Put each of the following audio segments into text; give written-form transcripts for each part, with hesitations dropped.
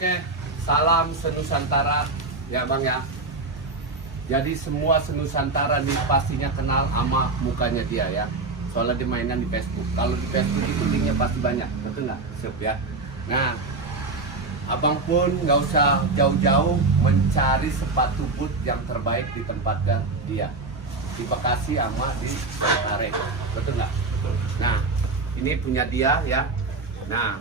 Oke, salam senusantara ya Bang ya. Jadi semua senusantara nih pastinya kenal sama mukanya dia ya. Soalnya dia mainan di Facebook. Kalau di Facebook itu linknya pasti banyak, betul nggak? Siap ya. Nah, Abang pun nggak usah jauh-jauh mencari sepatu boot yang terbaik di tempatnya dia. Di Bekasi sama di Cengkareng, betul nggak? Betul. Nah, ini punya dia ya. Nah,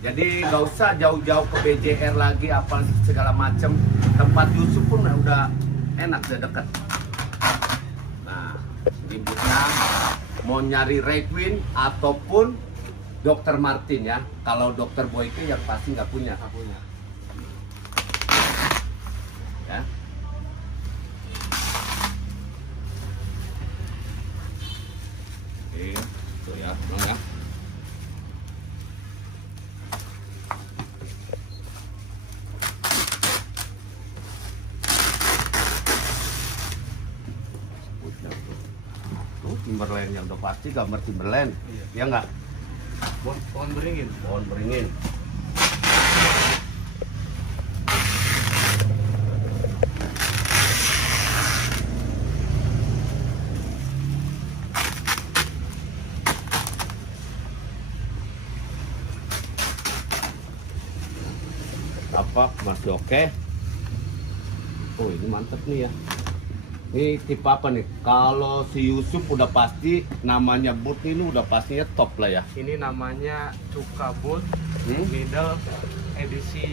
jadi nggak usah jauh-jauh ke BJR lagi, apa segala macem. Tempat Yusuf pun udah enak, udah deket. Nah, ini bootnya mau nyari Rayquin ataupun Dr. Martin ya. Kalau Dr. Boyke yang pasti nggak punya. Nggak punya. Ya. Oke, tuh ya, Bang ya. Tuh, Timberland-nya udah pasti gambar Timberland. Iya. Ya nggak? Pohon beringin. Pohon beringin. Apa masih oke? Oh ini mantep nih ya. Ini tipe apa nih? Kalau si Yusuf udah pasti namanya boot ini udah pastinya top lah ya. Ini namanya Cuka Boot Hmm? Middle edisi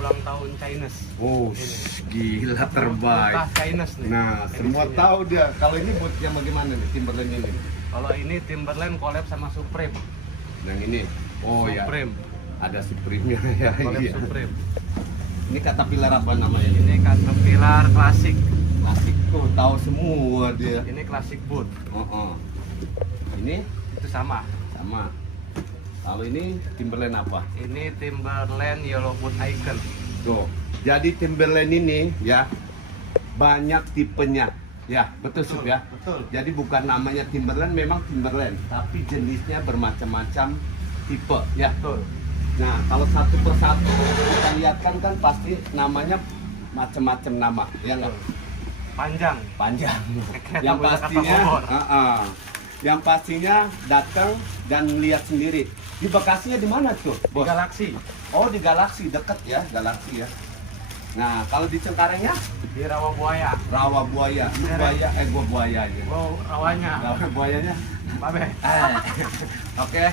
ulang tahun Chinese. Oh, Ini. gila terbaik. Bekas Chinese nih. Nah, semua edisinya. tahu dia. Kalau ini bootnya bagaimana nih Timberland ini? Kalau ini Timberland collab sama Supreme. Yang ini. Oh ya. Supreme. Ada Supreme-nya ya. Collab Iya. Supreme. Ini Caterpillar apa namanya? Ini Caterpillar klasik. Klasik tuh, tahu semua dia. Ini klasik boot. Oh. Ini Itu sama. sama. Kalau ini Timberland apa? Ini Timberland Yellow Boot Icon. Tuh. Jadi Timberland ini ya banyak tipenya. Ya, betul Sup ya. Betul. Jadi bukan namanya Timberland, memang Timberland, tapi jenisnya bermacam-macam tipe ya. Betul. Nah, kalau satu persatu kita lihatkan kan pasti namanya macam-macam nama, ya nggak? Panjang. Panjang. Kayak Yang tamu Jakarta pastinya, Bogor. yang pastinya datang dan lihat sendiri. Di Bekasinya di mana tuh, Di Bos? Galaxy. Oh, di Galaxy, deket ya, Galaxy ya. Nah, kalau di Cengkarengnya Di Rawabuaya. Rawa Buaya. Lu buaya, gua buaya aja. Wow, rawanya. Rawa buayanya. Babe. Oke.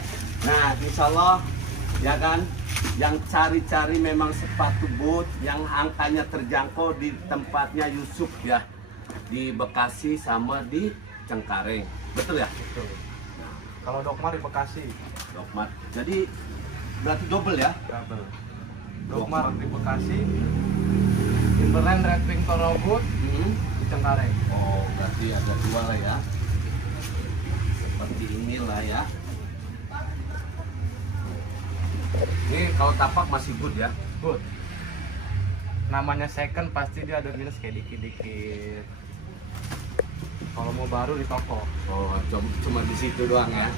Nah, insya Allah ya kan, yang cari-cari memang sepatu boot yang angkanya terjangkau di tempatnya Yusuf ya, di Bekasi sama di Cengkareng, betul ya? Betul. Kalau Dokmar di Bekasi. Dokmat. Jadi berarti double ya? Double. Dokmar di Bekasi. Timberland Red Wing Toro Boot di Cengkareng. Oh, berarti ada dua lah ya. Seperti inilah ya. Ini kalau tapak masih good ya. Good. Namanya second pasti dia ada minus kayak dikit-dikit. Kalau mau baru di toko. Oh, cuma di situ doang ya.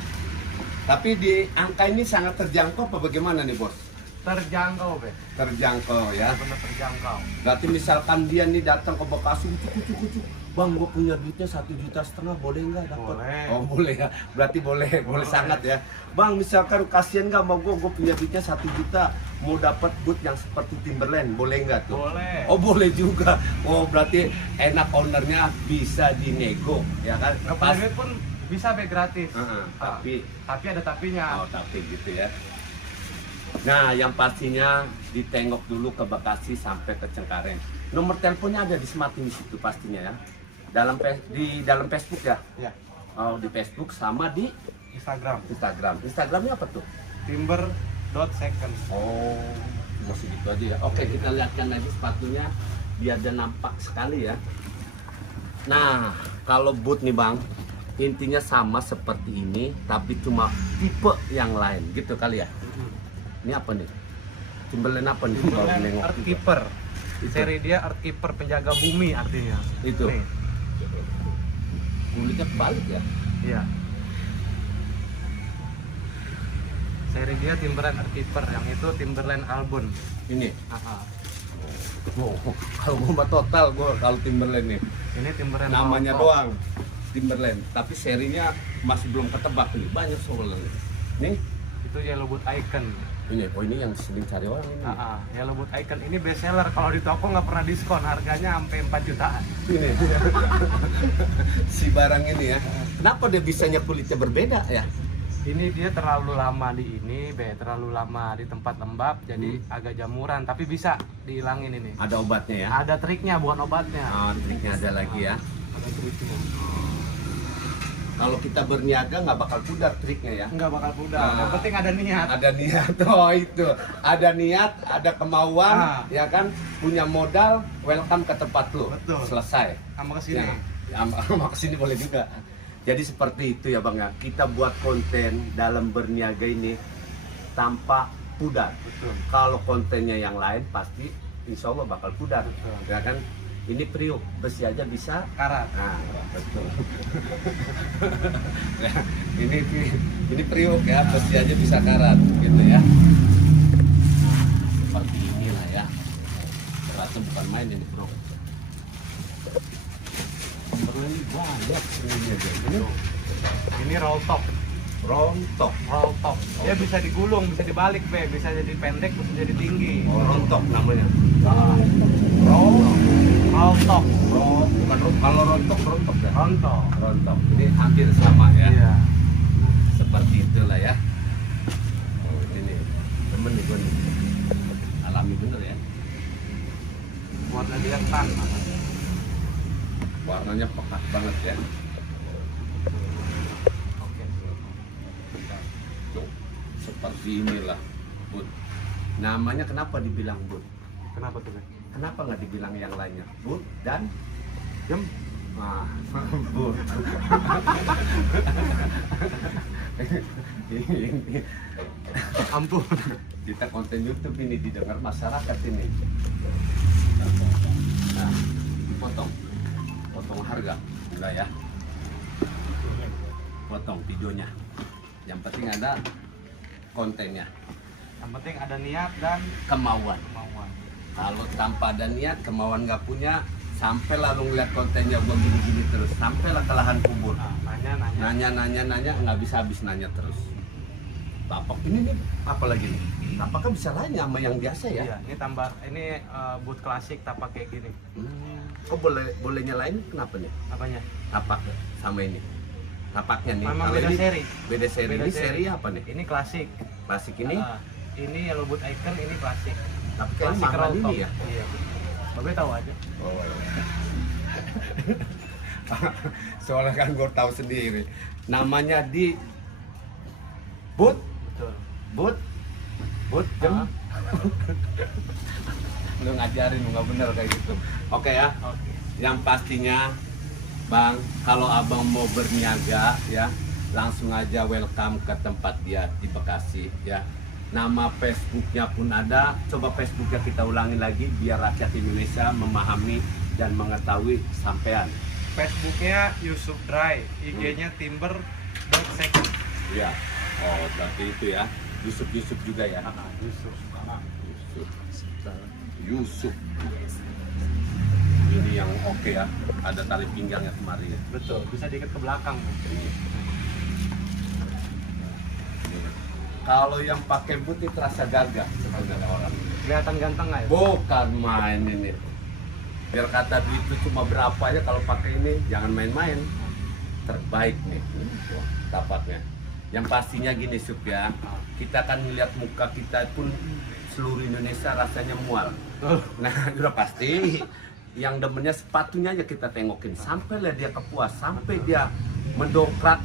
Tapi di angka ini sangat terjangkau apa bagaimana nih, Bos? Terjangkau, Be. Terjangkau ya. Benar terjangkau. Berarti misalkan dia nih datang ke Bekasi, kucuk. Bang, gue punya duitnya 1,5 juta, boleh nggak dapat? Boleh. Oh boleh ya, berarti boleh sangat ya. Bang, misalkan kasihan nggak mau gue punya duitnya 1 juta, mau dapat boot yang seperti Timberland, boleh nggak tuh? Boleh. Oh boleh juga. Oh berarti enak, ownernya bisa dinego, ya kan? Nggak punya duit pun bisa, Be, gratis. Tapi ada tapinya. Oh tapi gitu ya. Nah, yang pastinya ditengok dulu ke Bekasi sampai ke Cengkareng. Nomor teleponnya ada di Smart di situ pastinya ya. Di dalam Facebook ya. Ya. Oh, di Facebook sama di Instagram. Instagramnya apa tuh? Timber.second. Oh, masih gitu aja ya. Oke, kita lihatkan lagi sepatunya biar dia nampak sekali ya. Nah, kalau boot nih Bang, intinya sama seperti ini, tapi cuma tipe yang lain gitu kali ya. Ini apa nih? Timberland apa nih? Kalau Timberland nengok juga. Earthkeeper. Itu. Seri dia Earthkeeper, penjaga bumi artinya. Itu. Nih. Kulitnya kebalik ya. Iya. Seri dia Timberland Earthkeeper, yang itu Timberland Albon. Ini. Ah, Oh, kalau gue mah total gue kalau Timberland nih. ini Timberland Namanya Roll Top. doang Timberland, tapi serinya masih belum ketebak nih. Banyak soalnya. Nih, Itu Yellowwood Icon. ini yang sering cari orang ini. Yellowwood Icon ini best seller, kalau di toko nggak pernah diskon, harganya sampai 4 jutaan. Ini. Si barang ini ya. Kenapa dia bisanya kulitnya berbeda ya? Ini dia terlalu lama di ini, terlalu lama di tempat lembab, jadi agak jamuran, tapi bisa dihilangin ini. Ada obatnya ya? Ada triknya, bukan obatnya. Triknya ada lagi ya. Ada triknya. Kalau kita berniaga nggak bakal pudar triknya ya. Nggak bakal pudar, yang penting ada niat. Ada niat, oh itu. Ada niat, ada kemauan, ya kan? Punya modal, welcome ke tempat lu. Betul. Selesai. Sama kesini. Ya, sama kesini boleh juga. Jadi seperti itu ya Bang ya. Kita buat konten dalam berniaga ini tanpa pudar. Betul. Kalau kontennya yang lain pasti insya Allah bakal pudar. Betul. Ya kan? Ini priuk, besi aja bisa. Karat. Nah, betul. Ya, ini priuk ya, besi aja bisa karat gitu ya. Seperti inilah ya. Ternyata bukan main ini, Bro. Ini banyak ini aja. Ini roll top. Rontok. Roll top. Dia bisa digulung, bisa dibalik, bisa jadi pendek, bisa jadi tinggi. Oh, rontok namanya. Roll top. Bukan kalau rontok ya. Rontok. Rontok. Ini hampir sama ya. Iya. Seperti itulah ya. Oh, ini temen nih gue nih. Alami bener ya. Warna dia tan. Warnanya pekat banget ya. Oke. Tuh, seperti inilah Bud. Namanya kenapa dibilang Bud? Kenapa tuh? Kenapa nggak dibilang yang lainnya? Bud dan Jem. Bud. Ampun. Kita konten YouTube ini didengar masyarakat ini. Nah, potong harga, udah ya. Potong videonya. Yang penting ada kontennya, Yang penting ada niat dan kemauan. kemauan. Kalau tanpa ada niat, kemauan nggak punya, sampai lalu ngeliat kontennya gua gini-gini terus, sampailah ke lahan kubur. Nanya, nggak bisa habis nanya terus. Tapak ini nih, apa lagi nih? Tapaknya bisa nanya sama yang biasa ya? Iya, ini boot klasik tapak kayak gini. Kok boleh nyalain kenapa nih? Apanya? Tapak sama ini. Tapaknya nih. Memang Kalau beda ini seri. Beda seri. Beda Ini seri. seri apa nih? Ini klasik. Klasik ini. Ini Yellowwood Icon, ini klasik. Tapi kayaknya mahal roll top. ini ya. Iya. Babe tahu aja. Oh. Soalnya kan gue tahu sendiri. Namanya di boot, Betul. boot jam. Lu ngajarin lu nggak bener kayak gitu. Oke ya. Oke. Yang pastinya Bang, kalau abang mau berniaga ya, langsung aja welcome ke tempat dia di Bekasi ya. Nama Facebooknya pun ada. Coba Facebooknya kita ulangi lagi biar rakyat Indonesia memahami dan mengetahui sampean. Facebooknya Yusuf Dry, IG-nya timber.second. Ya. Oh, berarti itu ya. Yusuf juga ya. Yusuf. Ini yang oke ya. Ada tali pinggangnya kemarin ya. Betul, bisa diikat ke belakang. Kalau yang pakai boot itu terasa gagah sebenarnya orang. Kelihatan ganteng nggak ya? Bukan main ini. Biar kata duit itu cuma berapa aja kalau pakai ini, jangan main-main. Terbaik nih tapaknya. Yang pastinya gini Sup ya, kita kan melihat muka kita pun seluruh Indonesia rasanya mual. Nah udah pasti yang demennya sepatunya aja kita tengokin sampai lah dia kepuas, sampai dia mendongkrak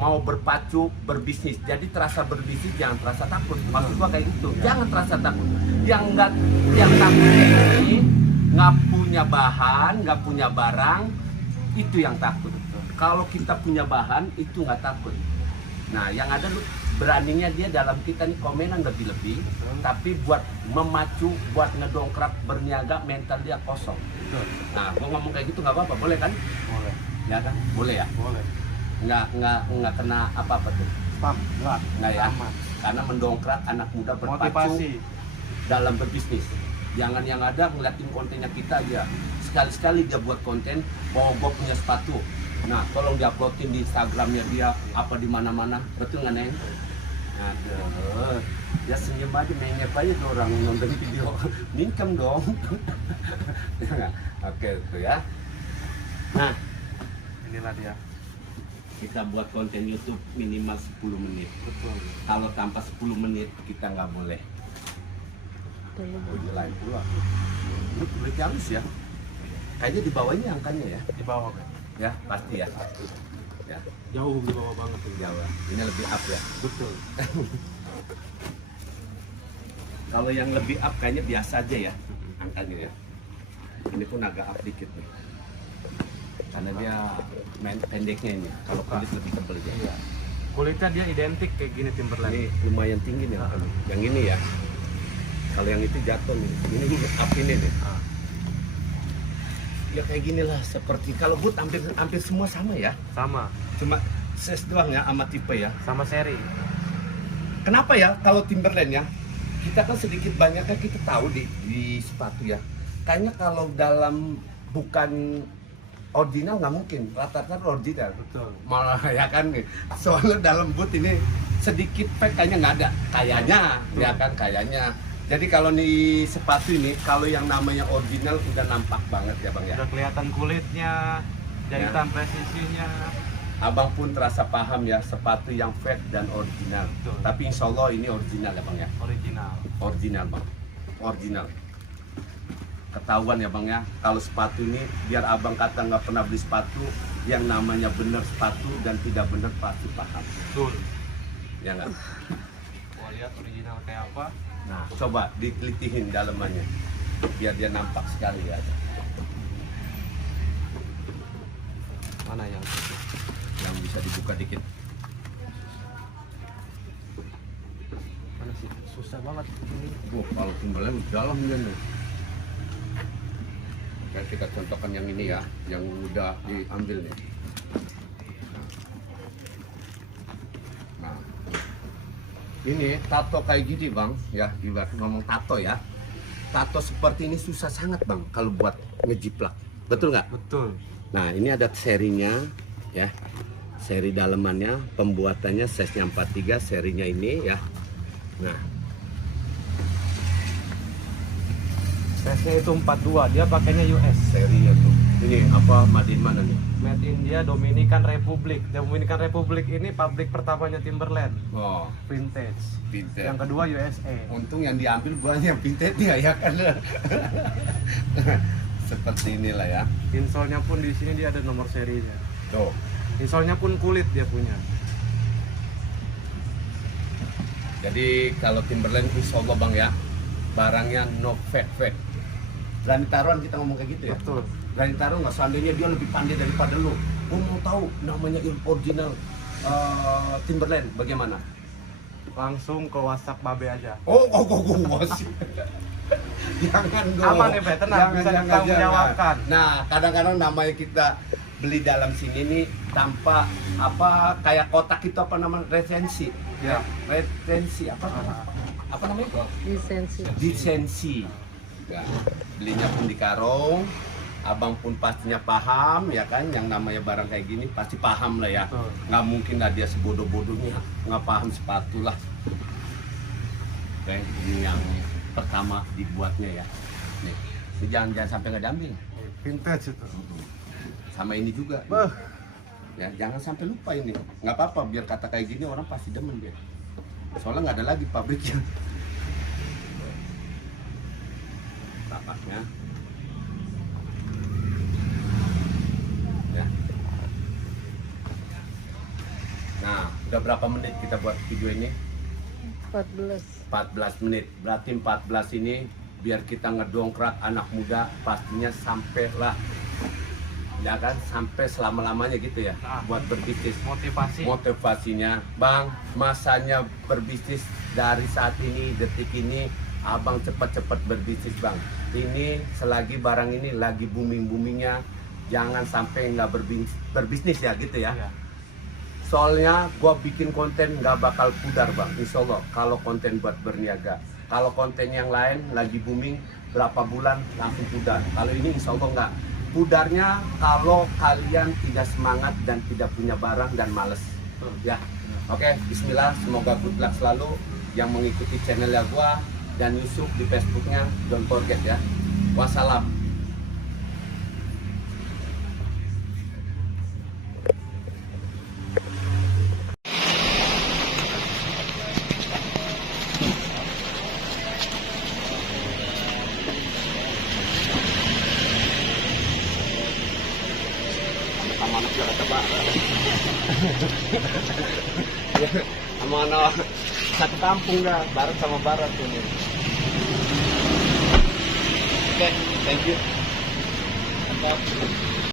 mau berpacu berbisnis. Jadi terasa berbisnis, jangan terasa takut. Maksud gua kayak gitu, jangan terasa takut. Yang takut ini nggak punya bahan, nggak punya barang, itu yang takut. Kalau kita punya bahan itu nggak takut. Nah yang ada lu beraninya dia dalam kita nih komenan lebih-lebih, tapi buat memacu, buat ngedongkrak berniaga mental dia kosong. Nah gua ngomong kayak gitu nggak apa-apa, boleh kan? Boleh. Ya kan? Boleh ya? Boleh. Nggak kena apa-apa tuh. spam, enggak. Nggak ya? Aman. Karena mendongkrak anak muda berpacu Motivasi. dalam berbisnis. Jangan yang ada ngeliatin kontennya kita aja. Sekali-sekali dia buat konten bahwa gue punya sepatu. Nah, tolong diuploadin di Instagramnya dia, apa di mana-mana. Betul nggak, Neng? Aduh, ya senyum aja, nengep aja tuh orang nonton video. Minkem dong. Ya nggak? Oke, itu ya. Nah, Inilah dia. kita buat konten YouTube minimal 10 menit. Betul. Kalau tanpa 10 menit kita nggak boleh. Oh, ini lain pula. Ini kulitnya halus ya. Kayaknya di bawah ini angkanya ya. Di bawah kan. Ya, pasti ya. Ya, Jauh di bawah banget tuh. Jawa. Ini lebih up ya. Betul. Kalau yang lebih up kayaknya biasa aja ya angkanya ya. Ini pun agak up dikit nih. Karena dia main pendeknya ini. Kalau kulit lebih tebal aja. Iya. Kulitnya dia identik kayak gini Timberland. Ini lumayan tinggi nih. Yang ini ya. Kalau yang itu jatuh nih. Ini up ini nih. Ah. Ya kayak gini lah, seperti kalau boot hampir semua sama ya. Sama, Cuma size doang ya sama tipe ya. sama seri. Kenapa ya kalau Timberland ya? Kita kan sedikit banyaknya kita tahu di sepatu ya. Kayaknya kalau dalam bukan original nggak mungkin, rata-rata original. Betul. Malah ya kan nih. Soalnya dalam boot ini sedikit fake kayaknya nggak ada. Kayaknya ya kan kayaknya. Jadi kalau di sepatu ini, kalau yang namanya original udah nampak banget ya Bang ya. Udah kelihatan kulitnya, jahitan presisinya. Abang pun terasa paham ya, sepatu yang fake dan original. Betul. Tapi insya Allah ini original ya Bang ya. Original. Original Bang, original. Ketahuan ya Bang ya, kalau sepatu ini biar abang kata nggak pernah beli sepatu, yang namanya benar sepatu dan tidak benar pasti paham. Betul. Ya nggak? Mau lihat original kayak apa? Nah, coba ditelitihin dalamannya, biar dia nampak sekali ya. Mana yang Bisa dibuka dikit. mana sih? Susah banget ini. Kalau Timberland dalam dia nih. Oke, kita contohkan yang ini ya, yang udah diambil nih. Nah, ini tato kayak gini Bang, ya, ibarat ngomong tato ya. Tato seperti ini susah sangat Bang kalau buat ngejiplak. Betul nggak? Betul. Nah, ini ada serinya ya. Seri dalemannya, pembuatannya size-nya 43, serinya ini ya. Nah, Size-nya itu 42, dia pakainya US. serinya tuh. Ini apa made in mana nih? Made in dia Dominican Republic. Dominican Republic ini pabrik pertamanya Timberland. Oh, Vintage. vintage. Yang kedua USA. Untung yang diambil buahnya vintage ya kan. Seperti inilah ya. Insole-nya pun di sini dia ada nomor serinya. Tuh. Insole-nya pun kulit dia punya. Jadi kalau Timberland insya Allah Bang ya, barangnya no fake. Berani taruhan kita ngomong kayak gitu ya. Betul. Berani taruh nggak, seandainya dia lebih pandai daripada lu. Gua mau tahu namanya original Timberland bagaimana? Langsung ke WhatsApp Babe aja. Oh, sih. Jangan dong. Aman ya, Be, tenang, bisa ditanggungjawabkan. Nah, kadang-kadang namanya kita beli dalam sini nih tanpa apa kayak kotak itu apa namanya resensi. Ya. Resensi apa namanya? Lisensi. Ya, belinya pun di karung. Abang pun pastinya paham ya kan, yang namanya barang kayak gini pasti paham lah ya. Betul. Nggak mungkin lah dia sebodoh-bodohnya nggak paham sepatu lah. Oke, ini yang pertama dibuatnya ya. Nih, ini jangan sampai nggak diambil. Vintage itu. Sama ini juga. Bah. Ya, jangan sampai lupa ini. Nggak apa-apa, biar kata kayak gini orang pasti demen dia. Soalnya nggak ada lagi pabriknya. Tapaknya. Ya. Nah, udah berapa menit kita buat video ini? 14 menit. Berarti 14 ini biar kita ngedongkrak anak muda pastinya sampailah ya kan, sampai selama-lamanya gitu ya. Nah, buat berbisnis. Motivasinya Bang, masanya berbisnis dari saat ini, detik ini abang cepat-cepat berbisnis Bang. Ini selagi barang ini lagi booming-boomingnya, jangan sampai nggak berbisnis ya gitu ya. Iya. Soalnya gua bikin konten nggak bakal pudar bang, insya Allah. Kalau konten buat berniaga, kalau konten yang lain lagi booming berapa bulan langsung pudar. Kalau ini insya Allah nggak. Pudarnya kalau kalian tidak semangat dan tidak punya barang dan males. Ya, oke. Bismillah. Semoga good luck selalu yang mengikuti channelnya gua dan Yusuf di Facebooknya. Don't forget ya. Wassalam. Sama anak Jakarta Barat. Sama anak satu kampung dah, barat sama barat tuh. Oke, thank you. Mantap.